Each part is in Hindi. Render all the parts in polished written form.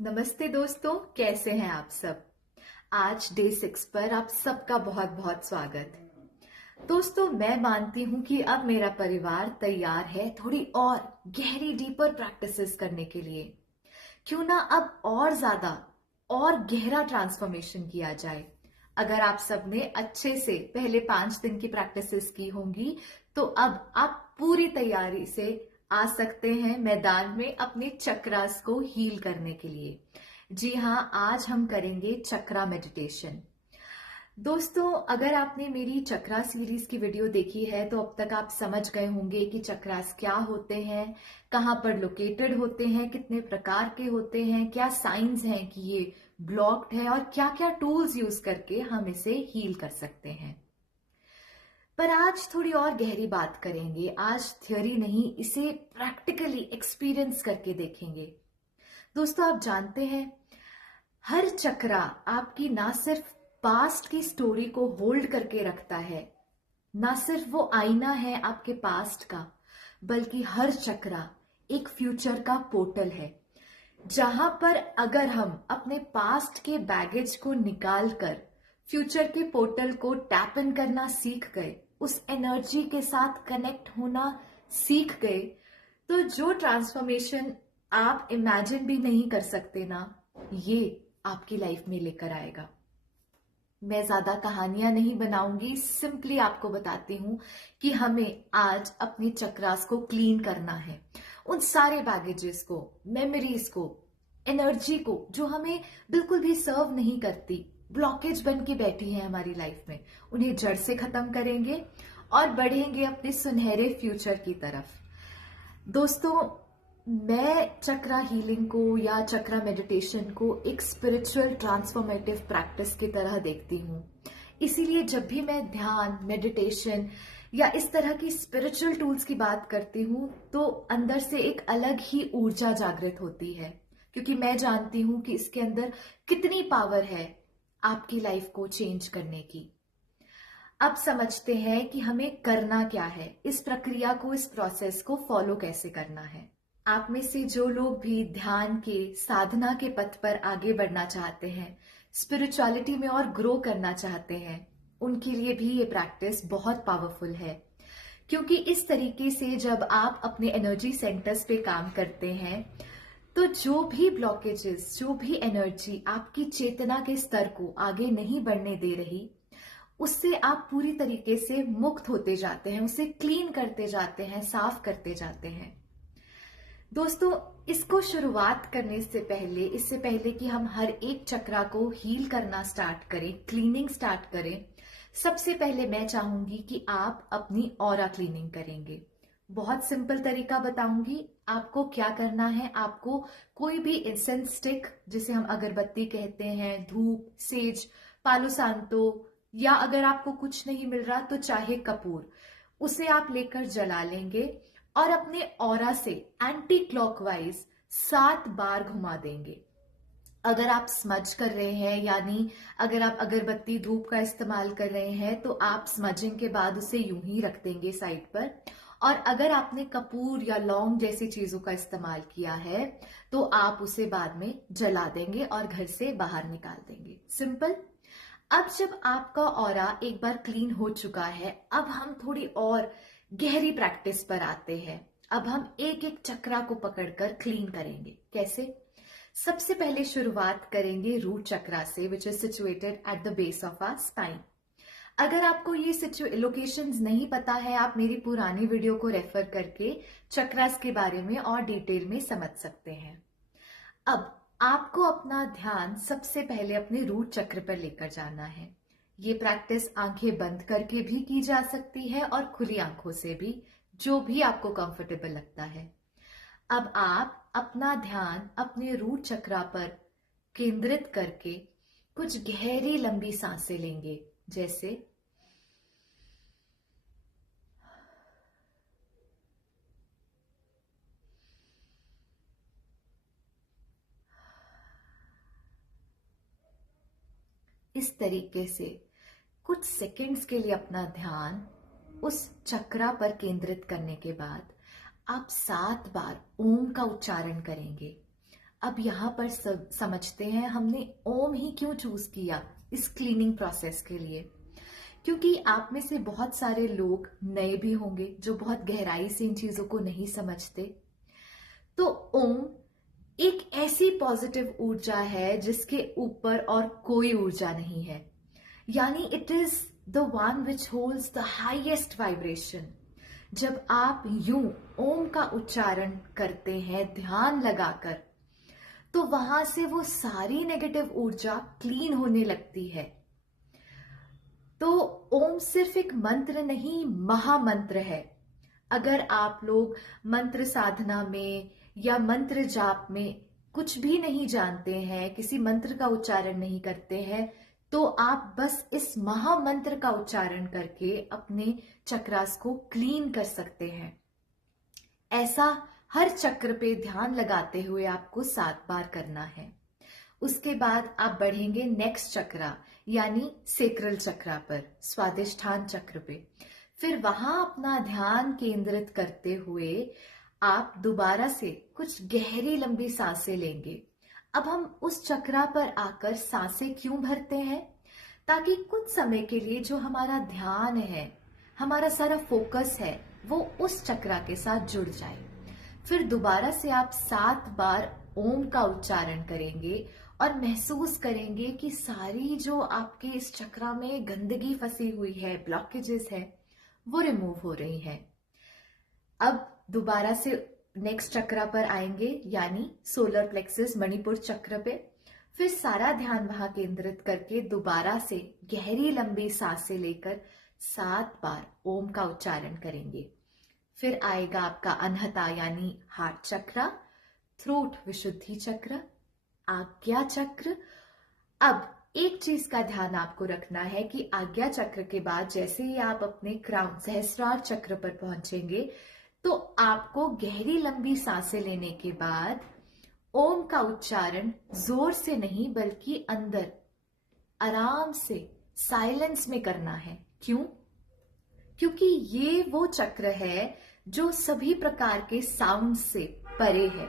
नमस्ते दोस्तों, कैसे हैं आप सब। आज डे 6 पर आप सबका बहुत बहुत स्वागत। दोस्तों, मैं मानती हूं कि अब मेरा परिवार तैयार है थोड़ी और गहरी डीपर प्रैक्टिसेस करने के लिए। क्यों ना अब और ज्यादा और गहरा ट्रांसफॉर्मेशन किया जाए। अगर आप सबने अच्छे से पहले 5 दिन की प्रैक्टिसेस की होंगी तो अब आप पूरी तैयारी से आ सकते हैं मैदान में अपने चक्रास को हील करने के लिए। जी हाँ, आज हम करेंगे चक्रा मेडिटेशन। दोस्तों, अगर आपने मेरी चक्रा सीरीज की वीडियो देखी है तो अब तक आप समझ गए होंगे कि चक्रास क्या होते हैं, कहाँ पर लोकेटेड होते हैं, कितने प्रकार के होते हैं, क्या साइंस हैं कि ये ब्लॉक्ड है और क्या क्या टूल्स यूज करके हम इसे हील कर सकते हैं। पर आज थोड़ी और गहरी बात करेंगे। आज थ्योरी नहीं, इसे प्रैक्टिकली एक्सपीरियंस करके देखेंगे। दोस्तों, आप जानते हैं हर चक्रा आपकी ना सिर्फ पास्ट की स्टोरी को होल्ड करके रखता है, ना सिर्फ वो आईना है आपके पास्ट का, बल्कि हर चक्रा एक फ्यूचर का पोर्टल है, जहां पर अगर हम अपने पास्ट के बैगेज को निकालकर फ्यूचर के पोर्टल को टैप इन करना सीख गए, उस एनर्जी के साथ कनेक्ट होना सीख गए, तो जो ट्रांसफॉर्मेशन आप इमेजिन भी नहीं कर सकते ना, ये आपकी लाइफ में लेकर आएगा। मैं ज्यादा कहानियां नहीं बनाऊंगी, सिंपली आपको बताती हूं कि हमें आज अपने चक्रास को क्लीन करना है। उन सारे बैगेजेस को, मेमोरीज को, एनर्जी को जो हमें बिल्कुल भी सर्व नहीं करती, ब्लॉकेज बन के बैठी है हमारी लाइफ में, उन्हें जड़ से खत्म करेंगे और बढ़ेंगे अपने सुनहरे फ्यूचर की तरफ। दोस्तों, मैं चक्रा हीलिंग को या चक्रा मेडिटेशन को एक स्पिरिचुअल ट्रांसफॉर्मेटिव प्रैक्टिस की तरह देखती हूँ। इसीलिए जब भी मैं ध्यान, मेडिटेशन या इस तरह की स्पिरिचुअल टूल्स की बात करती हूँ तो अंदर से एक अलग ही ऊर्जा जागृत होती है, क्योंकि मैं जानती हूँ कि इसके अंदर कितनी पावर है आपकी लाइफ को चेंज करने की। अब समझते हैं कि हमें करना क्या है, इस प्रक्रिया को, इस प्रोसेस को फॉलो कैसे करना है। आप में से जो लोग भी ध्यान के, साधना के पथ पर आगे बढ़ना चाहते हैं, स्पिरिचुअलिटी में और ग्रो करना चाहते हैं, उनके लिए भी ये प्रैक्टिस बहुत पावरफुल है। क्योंकि इस तरीके से जब आप अपने एनर्जी सेंटर्स पे काम करते हैं तो जो भी ब्लॉकेजेस, जो भी एनर्जी आपकी चेतना के स्तर को आगे नहीं बढ़ने दे रही, उससे आप पूरी तरीके से मुक्त होते जाते हैं, उसे क्लीन करते जाते हैं, साफ करते जाते हैं। दोस्तों, इसको शुरुआत करने से पहले, इससे पहले कि हम हर एक चक्रा को हील करना स्टार्ट करें, क्लीनिंग स्टार्ट करें, सबसे पहले मैं चाहूंगी कि आप अपनी ऑरा क्लीनिंग करेंगे। बहुत सिंपल तरीका बताऊंगी आपको क्या करना है। आपको कोई भी इंसेंस स्टिक, जिसे हम अगरबत्ती कहते हैं, धूप, सेज, पालो सांतो, या अगर आपको कुछ नहीं मिल रहा तो चाहे कपूर, उसे आप लेकर जला लेंगे और अपने ऑरा से एंटी क्लॉकवाइज 7 बार घुमा देंगे। अगर आप स्मज कर रहे हैं, यानी अगर आप अगरबत्ती, धूप का इस्तेमाल कर रहे हैं, तो आप स्मजिंग के बाद उसे यूं ही रख देंगे साइड पर। और अगर आपने कपूर या लौंग जैसी चीजों का इस्तेमाल किया है तो आप उसे बाद में जला देंगे और घर से बाहर निकाल देंगे। सिंपल। अब जब आपका ऑरा एक बार क्लीन हो चुका है, अब हम थोड़ी और गहरी प्रैक्टिस पर आते हैं। अब हम एक एक चक्रा को पकड़कर क्लीन करेंगे। कैसे? सबसे पहले शुरुआत करेंगे रूट चक्रा से, which is situated at the base of our spine. अगर आपको ये लोकेशंस नहीं पता है, आप मेरी पुरानी वीडियो को रेफर करके चक्रास के बारे में और डिटेल में समझ सकते हैं। अब आपको अपना ध्यान सबसे पहले अपने रूट चक्र पर लेकर जाना है। ये प्रैक्टिस आंखें बंद करके भी की जा सकती है और खुली आंखों से भी, जो भी आपको कंफर्टेबल लगता है। अब आप अपना ध्यान अपने रूट चक्रा पर केंद्रित करके कुछ गहरी लंबी सांसें लेंगे, जैसे इस तरीके से कुछ सेकंड्स के लिए अपना ध्यान उस चक्रा पर केंद्रित करने के बाद आप 7 बार ओम का उच्चारण करेंगे। अब यहाँ पर समझते हैं हमने ओम ही क्यों चूज किया इस क्लीनिंग प्रोसेस के लिए। क्योंकि आप में से बहुत सारे लोग नए भी होंगे जो बहुत गहराई से इन चीजों को नहीं समझते। तो ओम एक ऐसी पॉजिटिव ऊर्जा है जिसके ऊपर और कोई ऊर्जा नहीं है, यानी it is the one which holds the highest vibration. जब आप यूं ओम का उच्चारण करते हैं ध्यान लगाकर, तो वहां से वो सारी नेगेटिव ऊर्जा क्लीन होने लगती है। तो ओम सिर्फ एक मंत्र नहीं, महामंत्र है। अगर आप लोग मंत्र साधना में या मंत्र जाप में कुछ भी नहीं जानते हैं, किसी मंत्र का उच्चारण नहीं करते हैं, तो आप बस इस महामंत्र का उच्चारण करके अपने चक्रास को क्लीन कर सकते हैं। ऐसा हर चक्र पे ध्यान लगाते हुए आपको 7 बार करना है। उसके बाद आप बढ़ेंगे नेक्स्ट चक्रा यानी सेक्रल चक्रा पर, स्वादिष्ठान चक्र पे। फिर वहां अपना ध्यान केंद्रित करते हुए आप दोबारा से कुछ गहरी लंबी सांसें लेंगे। अब हम उस चक्रा पर आकर सांसें क्यों भरते हैं? ताकि कुछ समय के लिए जो हमारा ध्यान है, हमारा सारा फोकस है, वो उस चक्रा के साथ जुड़ जाए। फिर दोबारा से आप 7 बार ओम का उच्चारण करेंगे और महसूस करेंगे कि सारी जो आपके इस चक्रा में गंदगी फंसी हुई है, ब्लॉकेजेस है, वो रिमूव हो रही है। अब दोबारा से नेक्स्ट चक्रा पर आएंगे यानी सोलर प्लेक्सस मणिपुर चक्र पे। फिर सारा ध्यान वहां केंद्रित करके दोबारा से गहरी लंबी सांसें लेकर 7 बार ओम का उच्चारण करेंगे। फिर आएगा आपका अनहता यानी हार्ट चक्रा, थ्रोट विशुद्धि चक्र, आज्ञा चक्र। अब एक चीज का ध्यान आपको रखना है कि आज्ञा चक्र के बाद जैसे ही आप अपने क्राउन सहस्रार चक्र पर पहुंचेंगे, तो आपको गहरी लंबी सांसें लेने के बाद ओम का उच्चारण जोर से नहीं बल्कि अंदर आराम से साइलेंस में करना है। क्यों? क्योंकि ये वो चक्र है जो सभी प्रकार के साउंड से परे है।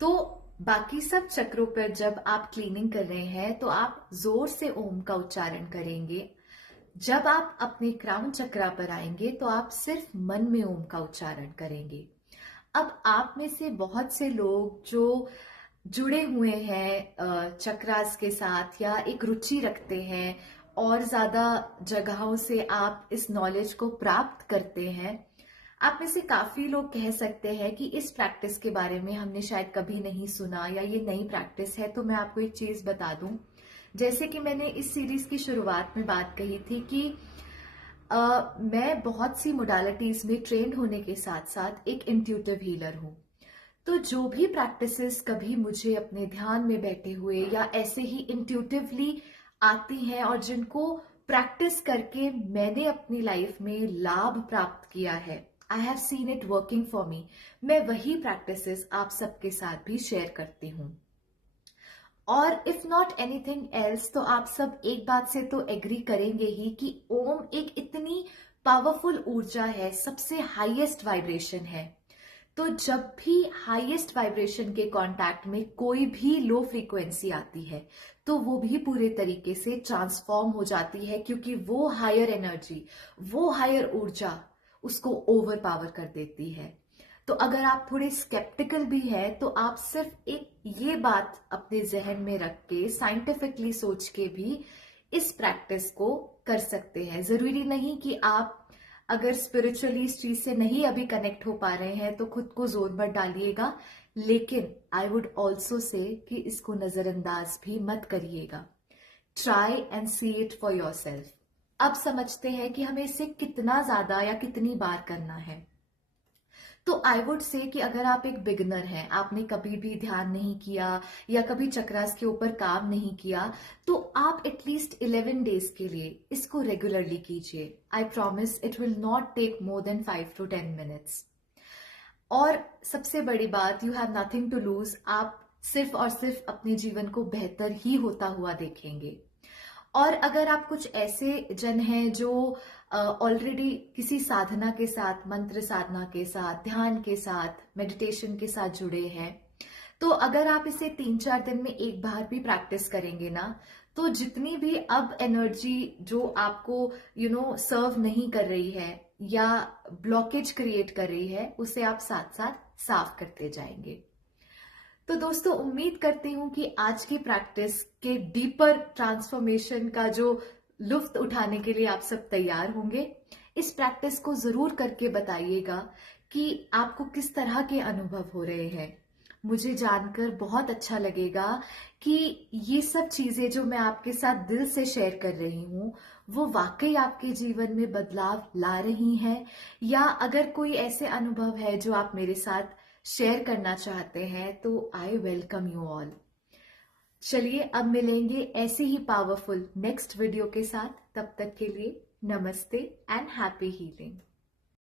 तो बाकी सब चक्रों पर जब आप क्लीनिंग कर रहे हैं तो आप जोर से ओम का उच्चारण करेंगे। जब आप अपने क्राउन चक्रा पर आएंगे तो आप सिर्फ मन में ओम का उच्चारण करेंगे। अब आप में से बहुत से लोग जो जुड़े हुए हैं चक्रास के साथ या एक रुचि रखते हैं और ज्यादा जगहों से आप इस नॉलेज को प्राप्त करते हैं, आप में से काफी लोग कह सकते हैं कि इस प्रैक्टिस के बारे में हमने शायद कभी नहीं सुना या ये नई प्रैक्टिस है। तो मैं आपको एक चीज बता दूं, जैसे कि मैंने इस सीरीज की शुरुआत में बात कही थी कि मैं बहुत सी मोडालिटीज में ट्रेंड होने के साथ साथ एक इंट्यूटिव हीलर हूं। तो जो भी प्रैक्टिसेस कभी मुझे अपने ध्यान में बैठे हुए या ऐसे ही इंट्यूटिवली आती हैं और जिनको प्रैक्टिस करके मैंने अपनी लाइफ में लाभ प्राप्त किया है, I have seen it working for me, मैं वही प्रैक्टिसेस आप सबके साथ भी शेयर करती हूँ। और इफ नॉट एनीथिंग एल्स, तो आप सब एक बात से तो एग्री करेंगे ही कि ओम एक इतनी पावरफुल ऊर्जा है, सबसे हाईएस्ट वाइब्रेशन है। तो जब भी हाईएस्ट वाइब्रेशन के कांटेक्ट में कोई भी लो फ्रीक्वेंसी आती है, तो वो भी पूरे तरीके से ट्रांसफॉर्म हो जाती है, क्योंकि वो हायर एनर्जी, वो हायर ऊर्जा उसको ओवर पावर कर देती है। तो अगर आप थोड़े स्केप्टिकल भी है तो आप सिर्फ एक ये बात अपने जहन में रख के साइंटिफिकली सोच के भी इस प्रैक्टिस को कर सकते हैं। जरूरी नहीं कि आप अगर स्पिरिचुअली इस चीज से नहीं अभी कनेक्ट हो पा रहे हैं तो खुद को जोर मत डालिएगा, लेकिन आई वुड ऑल्सो से कि इसको नजरअंदाज भी मत करिएगा। Try and see it for your self. अब समझते हैं कि हमें इसे कितना ज्यादा या कितनी बार करना है। तो आई वुड से कि अगर आप एक बिगिनर हैं, आपने कभी भी ध्यान नहीं किया या कभी चक्रास के ऊपर काम नहीं किया, तो आप एटलीस्ट 11 डेज के लिए इसको रेगुलरली कीजिए। I promise it will not take more than 5 to 10 minutes. और सबसे बड़ी बात, you have nothing to lose. आप सिर्फ और सिर्फ अपने जीवन को बेहतर ही होता हुआ देखेंगे। और अगर आप कुछ ऐसे जन हैं जो ऑलरेडी किसी साधना के साथ, मंत्र साधना के साथ, ध्यान के साथ, मेडिटेशन के साथ जुड़े हैं, तो अगर आप इसे 3-4 दिन में एक बार भी प्रैक्टिस करेंगे ना, तो जितनी भी अब एनर्जी जो आपको सर्व नहीं कर रही है या ब्लॉकेज क्रिएट कर रही है, उसे आप साथ साथ साफ करते जाएंगे। तो दोस्तों, उम्मीद करती हूँ कि आज की प्रैक्टिस के डीपर ट्रांसफॉर्मेशन का जो लुफ्त उठाने के लिए आप सब तैयार होंगे। इस प्रैक्टिस को जरूर करके बताइएगा कि आपको किस तरह के अनुभव हो रहे हैं। मुझे जानकर बहुत अच्छा लगेगा कि ये सब चीजें जो मैं आपके साथ दिल से शेयर कर रही हूँ, वो वाकई आपके जीवन में बदलाव ला रही हैं, या अगर कोई ऐसे अनुभव है जो आप मेरे साथ शेयर करना चाहते हैं, तो आई वेलकम यू ऑल। चलिए अब मिलेंगे ऐसे ही पावरफुल नेक्स्ट वीडियो के साथ। तब तक के लिए नमस्ते एंड हैप्पी हीलिंग।